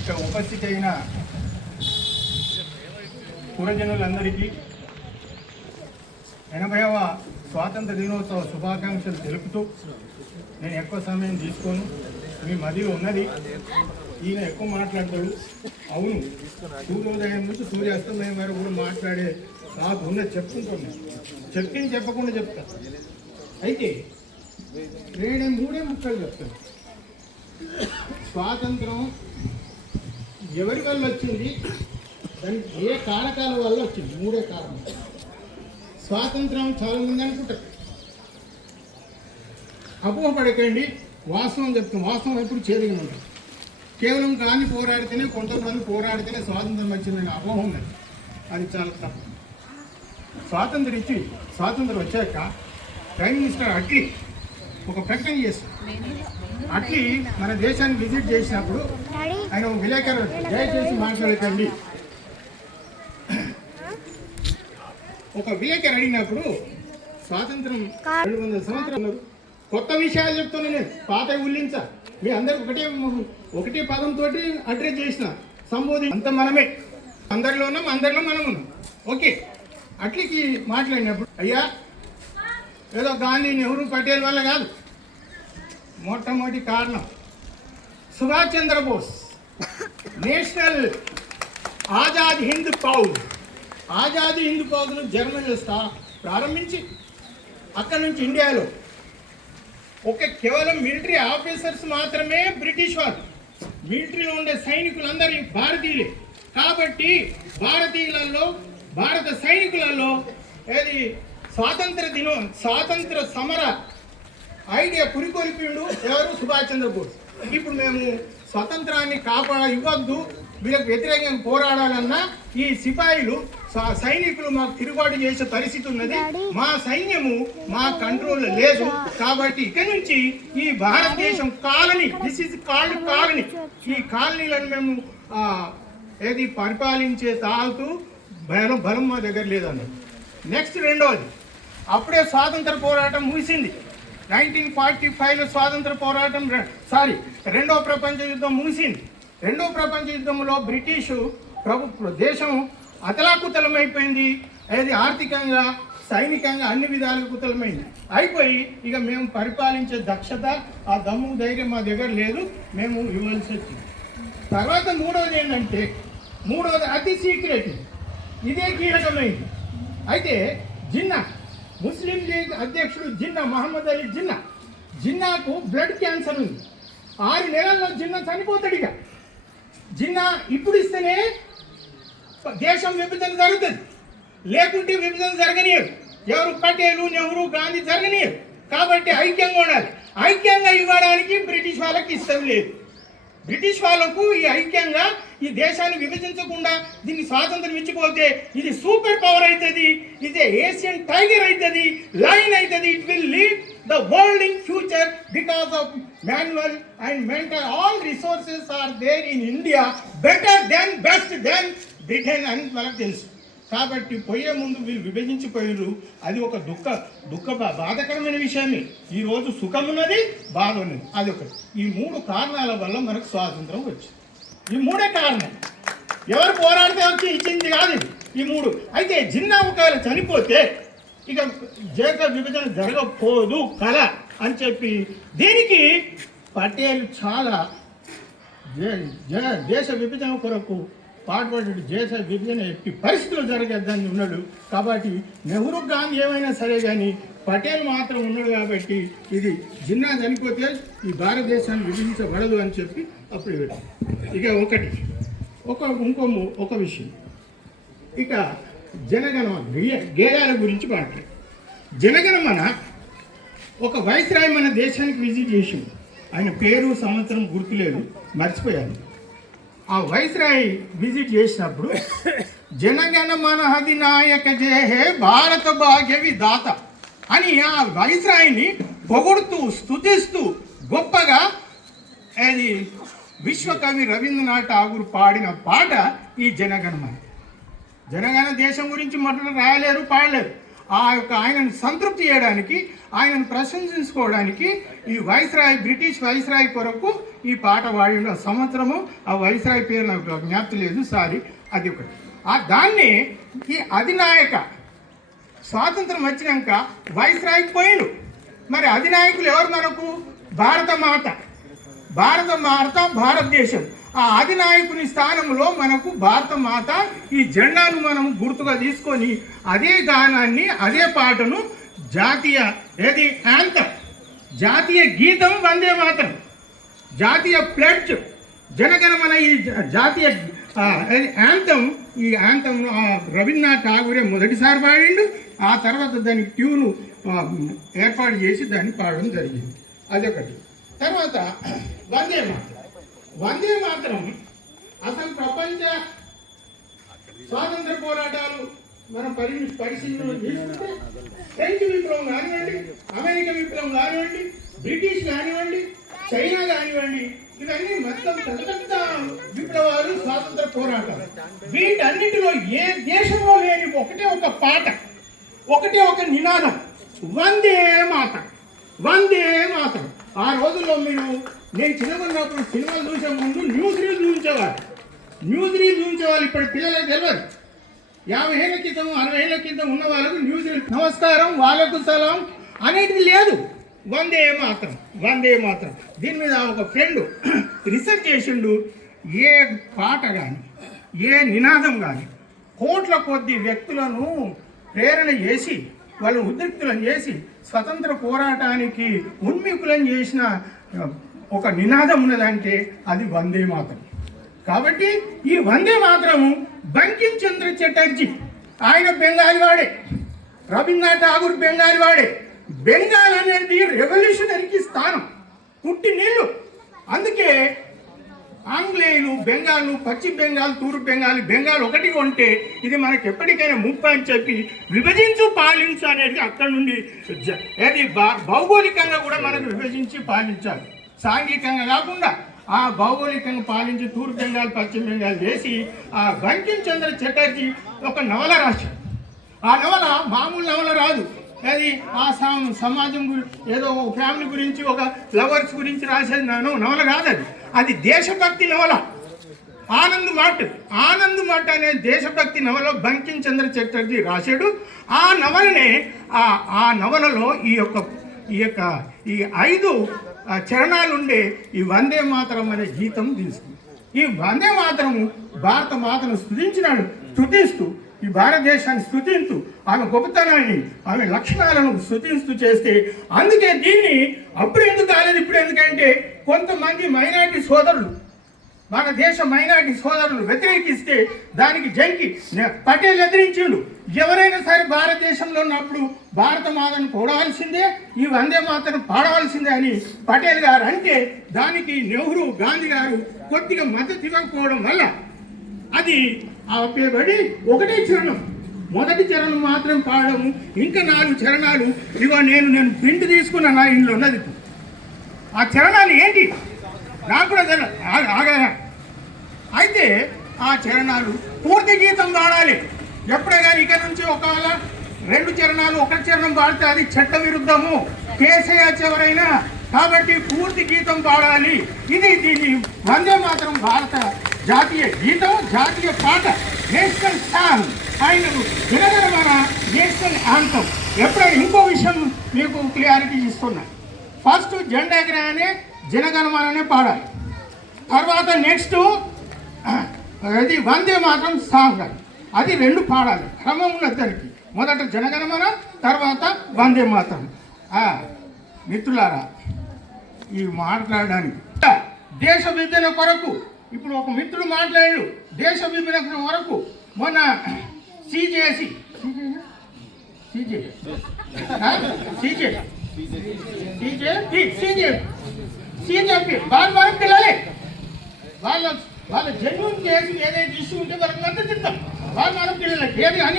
ఇక్కడ ఉపస్థితైన పురజనులందరికీ 80వ స్వాతంత్ర దినోత్సవ శుభాకాంక్షలు తెలుపుతూ నేను ఎక్కువ సమయం తీసుకోను. మీ మధ్యలో ఉన్నది ఈయన ఎక్కువ మాట్లాడతాడు. అవును, సూర్యోదయం నుంచి సూర్యాస్తమయం వరకు కూడా మాట్లాడే నాకు ఉన్నది చెప్పుకుంటున్నాను. చెప్పింది చెప్పకుండా చెప్తా. అయితే మూడే ముక్కలు చెప్తాను. స్వాతంత్రం ఎవరి వల్ల వచ్చింది, దానికి ఏ కారకాల వల్ల వచ్చింది, మూడే కారణం. స్వాతంత్రం చాలామంది అనుకుంటారు, అపోహపడకండి, వాస్తవం చెప్తాం. వాస్తవం ఎప్పుడు చేదుగా ఉంటుంది. కేవలం కానీ పోరాడితేనే, కొంతమంది పోరాడితేనే స్వాతంత్రం వచ్చిందని అపోహ ఉన్నది. అది చాలా తప్పు. స్వాతంత్రం వచ్చాక ప్రైమ్ మినిస్టర్ అట్లీ ఒక ప్రకటన చేశారు. అట్లీ మన దేశాన్ని విజిట్ చేసినప్పుడు ఆయన విలేకరు దయచేసి మాట్లాడకండి, ఒక విలేకరు అడిగినప్పుడు స్వాతంత్రం 200 సంవత్సరాలు కొత్త విషయాలు చెప్తున్నా, నేను పాత ఉల్లించా. మీ అందరికి ఒకటే పదంతో అడ్రస్ చేసిన సంబోధి అంత మనమే, అందరిలో మనం ఉన్నాం. ఓకే, అట్లీకి మాట్లాడినప్పుడు అయ్యా ఏదో గాంధీ, నెహ్రూ, పటేల్ వల్ల కాదు, మొట్టమొదటి కారణం సుభాష్ చంద్రబోస్ నేషనల్ ఆజాద్ హింద్ ఫౌజ్ను జర్మనీలో ప్రారంభించి అక్కడి నుంచి ఇండియాలో కేవలం మిలిటరీ ఆఫీసర్స్ మాత్రమే బ్రిటిష్ వాళ్ళు, మిలిటరీలో ఉండే సైనికులందరూ భారతీయులే. కాబట్టి భారత సైనికులలో ఏది స్వాతంత్ర సమర ఐడియా పురికొల్పిండు ఎవరు? సుభాష్ చంద్రబోస్. ఇప్పుడు మేము స్వతంత్రాన్ని ఇవ్వద్దు, వీళ్ళకి వ్యతిరేకంగా పోరాడాలన్నా ఈ సిపాయిలు సైనికులు మాకు తిరుగుబాటు చేసే పరిస్థితి ఉన్నది, మా సైన్యము మా కంట్రోల్ లేదు. కాబట్టి ఇక్కడి నుంచి ఈ భారతదేశం colony, this is called colony, ఈ కాలనీలను మేము పరిపాలించే తాగుతూ బలం మా దగ్గర లేదన్నారు. నెక్స్ట్ రెండవది, అప్పుడే స్వాతంత్ర పోరాటం ముగిసింది. 1945లో స్వాతంత్ర పోరాటం రెండవ ప్రపంచ యుద్ధం ముగిసింది. రెండవ ప్రపంచ యుద్ధంలో బ్రిటిషు దేశం అతలాకుతలమైపోయింది. అది ఆర్థికంగా, సైనికంగా అన్ని విధాలుగా కుతలమైంది. అయిపోయి ఇక మేము పరిపాలించే దక్షత, ఆ దమ్ము, ధైర్యం మా దగ్గర లేదు, మేము ఇవ్వాల్సి వచ్చింది. తర్వాత మూడవది ఏంటంటే, అతి సీక్రెట్, ఇదే కీలకమైంది. అయితే ముస్లిం లీగ్ అధ్యక్షుడు మహమ్మద్ అలీ జిన్నాకు బ్లడ్ క్యాన్సర్ ఉంది. 6 నెలల్లో జిన్నా చనిపోతాడు. ఇక జిన్నా ఇప్పుడు ఇస్తేనే దేశం విభజన జరుగుతుంది, లేకుంటే విభజన జరగనీయరు. ఎవరు? పటేలు, నెహ్రూ, గాంధీ జరగనీయరు. కాబట్టి ఐక్యంగా ఉండాలి. ఐక్యంగా ఇవ్వడానికి బ్రిటిష్ వాళ్ళకి ఇష్టం లేదు. బ్రిటిష్ వాళ్ళకు ఈ ఐక్యంగా ఈ దేశాన్ని విభజించకుండా దీన్ని స్వాతంత్రం ఇచ్చిపోతే ఇది సూపర్ పవర్ అవుతుంది, ఇది ఏషియన్ టైగర్ అవుతుంది, లైన్ అవుతుంది. It will lead the world in future because of manual and mental. All resources are there in India, best than Britain అని మనకు తెలుసు. కాబట్టి పోయే ముందు వీళ్ళు విభజించిపోయారు. అది ఒక బాధకరమైన విషయమే. ఈరోజు సుఖం ఉన్నది, బాధ ఉన్నది, అది ఒకటి. ఈ 3 కారణాల వల్ల మనకు స్వాతంత్రం వచ్చింది. ఈ 3 కారణం. ఎవరు పోరాడితే వచ్చి ఇచ్చింది కాదు ఈ 3. అయితే జిన్నా ఒకవేళ చనిపోతే ఇక దేశ విభజన జరగకపోదు కల అని చెప్పి దీనికి పటేల్ చాలా దేశ విభజన కొరకు పాటుపడ్డాడు. దేశ విభజన ఎట్టి పరిస్థితులు జరగద్దని ఉన్నాడు. కాబట్టి నెహ్రూ, గాంధీ ఏమైనా సరే కానీ పటేల్ మాత్రం ఉన్నాడు. కాబట్టి ఇది జిన్నా చనిపోతే ఈ భారతదేశాన్ని విభజించబడదు అని చెప్పి అప్పుడు ఇక ఒక విషయం, ఇక జనగణమన గేయాల గురించి మాట్లాడు. జనగణమన ఒక వైస్రాయ్ మన దేశానికి విజిట్ చేసింది. ఆయన పేరు, సంవత్సరం గుర్తులేదు, మర్చిపోయాను. ఆ వైస్రాయ్ విజిట్ చేసినప్పుడు జనగణమన అధినాయక జయ హే భారత భాగ్య విధాత అని ఆ వైస్రాయ్ని పొగుడుతూ, స్తుతిస్తూ గొప్పగా అది విశ్వకవి రవీంద్రనాథ్ ఠాగూర్ పాడిన పాట ఈ జనగణమన. దేశం గురించి రాయలేరు, పాడలేరు. ఆయనను సంతృప్తి చేయడానికి, ఆయనను ప్రశంసించుకోవడానికి ఈ బ్రిటిష్ వైస్రాయ్ కొరకు ఈ పాట వాడిన సంవత్సరము ఆ వైస్రాయ్ పేరు నాకు జ్ఞాపకం లేదు, సారీ. అది ఒకటి. దాన్ని ఈ అధినాయక స్వాతంత్రం వచ్చినాక వైస్రాయ్కి పోయిండు. మరి అధినాయకులు ఎవరు మనకు? భారత మాత, భారతదేశం. ఆ అధినాయకుని స్థానంలో మనకు భారత మాత ఈ జెండాను మనం గుర్తుగా తీసుకొని అదే గానాన్ని, అదే పాటను జాతీయ యాంథమ్, జాతీయ గీతం వందే మాతరం, జాతీయ ప్లెడ్జ్ జనగణమన, ఈ జాతీయ యాంథమ్. ఈ యాంథమ్ రవీంద్రనాథ్ ఠాగూరే మొదటిసారి పాడిండు. ఆ తర్వాత దానికి ట్యూను ఏర్పాటు చేసి దాన్ని పాడడం జరిగింది. అదొకటి. తర్వాత వందే మాతరం అసలు ప్రపంచ స్వాతంత్ర పోరాటాలు మనం పరిశీలన తీసుకుంటే ఫ్రెంచ్ విప్లవం కానివ్వండి, అమెరికా విప్లవం కానివ్వండి, బ్రిటిష్ కానివ్వండి, చైనా కానివ్వండి, ఇవన్నీ మొత్తం పెద్ద విప్లవాలు, స్వాతంత్ర పోరాటాలు. వీటన్నిటిలో ఏ దేశంలో లేని ఒకటే ఒక పాట, ఒకటే ఒక నినాదం, వందే మాతరం, వందే మాతరం. ఆ రోజుల్లో నేను చిన్నగున్నప్పుడు సినిమాలు చూసే ముందు న్యూస్ రీల్ చూపించేవాళ్ళు. ఇప్పుడు పిల్లలకు తెలియదు. 50 ఏళ్ళ క్రితం, 60 ఏళ్ళ క్రితం ఉన్న వాళ్ళకు న్యూస్ రీల్ నమస్కారం, వాళ్ళకు సలాం అనేది లేదు. వందే మాతరం, వందే మాతరం. దీని మీద ఒక ఫ్రెండ్ రీసెర్చ్ చేసిండు. ఏ పాట కానీ, ఏ నినాదం కానీ కోట్ల కొద్ది వ్యక్తులను ప్రేరణ చేసి, వాళ్ళని ఉద్రిక్తులను చేసి, స్వతంత్ర పోరాటానికి ఉన్ముఖులను చేసిన ఒక నినాదం ఉన్నదంటే అది వందే మాతరం. కాబట్టి ఈ వందే మాతరము బంకిం చంద్ర చటర్జీ, ఆయన బెంగాలీ వాడే, రవీంద్రనాథ్ ఠాగూర్ బెంగాలీ వాడే. బెంగాల్ అనేది రెవల్యూషనరీకి స్థానం, పుట్టి నీళ్ళు. అందుకే ఆంగ్లేయులు బెంగాల్ను పశ్చిమ బెంగాల్, తూర్పు బెంగాల్ ఒకటి ఉంటే ఇది మనకి ఎప్పటికైనా ముప్పు అని చెప్పి విభజించు పాలించు అనేది అక్కడి నుండి ఏది భౌగోళికంగా కూడా మనకు విభజించి పాలించాలి. సాంఘికంగా కాకుండా ఆ భౌగోళికంగా పాలించి తూర్పు బెంగాల్, పశ్చిమ బెంగాల్ చేసి ఆ బంకిం చంద్ర చటర్జీ ఒక నవల రాశాడు. ఆ నవల మామూలు నవల రాదు. అది ఆ సమాజం గురించి, ఏదో ఫ్యామిలీ గురించి, ఒక లవర్స్ గురించి రాసేది నవల కాదు. అది దేశభక్తి నవల. ఆనంద్ మఠ్ అనే దేశభక్తి నవల బంకిం చంద్ర చటర్జీ రాశాడు. ఆ నవలలో ఈ 5 చరణాలుండే ఈ వందే మాతరం అనే గీతం తీసుకుంది. ఈ వందే మాతరము భారత మాతను స్తుతిస్తూ ఈ భారతదేశాన్ని స్తుతిస్తూ, ఆమె గొప్పతనాన్ని, ఆమె లక్షణాలను స్తుతిస్తూ చేస్తే, అందుకే దీన్ని అప్పుడు ఎందుకు కాలేదు, ఇప్పుడు ఎందుకంటే కొంతమంది మైనారిటీ సోదరులు, మన దేశ మైనారిటీ సోదరులు వ్యతిరేకిస్తే దానికి జంకి పటేల్ ఎదిరించిండు. ఎవరైనా సరే భారతదేశంలో ఉన్నప్పుడు భారత మాతను పోడవలసిందే, ఈ వందే మాతను పాడవలసిందే అని పటేల్ గారు అంటే, దానికి నెహ్రూ, గాంధీ గారు కొద్దిగా మద్దతు ఇవ్వకపోవడం వల్ల అది ఆపేబడి ఒకటే చరణం, మొదటి చరణం మాత్రం పాడము. ఇంకా 4 చరణాలు ఇగో నేను ప్రింట్ తీసుకున్న నా ఇంట్లో ఉన్నది. ఆ చరణాలు ఏంటి నాకు కూడా తెలియదు. అయితే ఆ చరణాలు పూర్తి గీతం పాడాలి. ఎప్పుడే కానీ ఇక్కడ నుంచి ఒకవేళ 2 చరణాలు, 1 చరణం పాడితే అది చట్ట విరుద్ధము, కేసేయచ్చు ఎవరైనా. కాబట్టి పూర్తి గీతం పాడాలి. దీని వందే మాత్రం భారత జాతీయ గీతం, జాతీయ పాట, నేషనల్ సాంగ్. ఆయనకు జనగణమన నేషనల్ యాంథమ్. ఎప్పుడైనా ఇంకో విషయం మీకు క్లియారిటీ ఇస్తున్నా. ఫస్ట్ జెండా ఎగరానే జనగణమననే పాడాలి. తర్వాత నెక్స్ట్ అది వందే మాత్రం సాంగ్, అది 2 పాడాలి. క్రమం ఉన్నది దానికి. మొదట జనగణమన, తర్వాత వందే మాత్రం. మిత్రులారా, ఈ మాట్లాడడానికి దేశ విభజన కొరకు ఇప్పుడు ఒక మిత్రుడు మాట్లాడాడు. దేశ విభజన వరకు మొన్న సిజేపి వాళ్ళ పిల్లలే, వాళ్ళ జన్యున్ కేసు ఏదైతే ఇష్యూ ఉంటే వాళ్ళకి మద్దతు ఇస్తాం. వాళ్ళ పిల్లలకి ఏది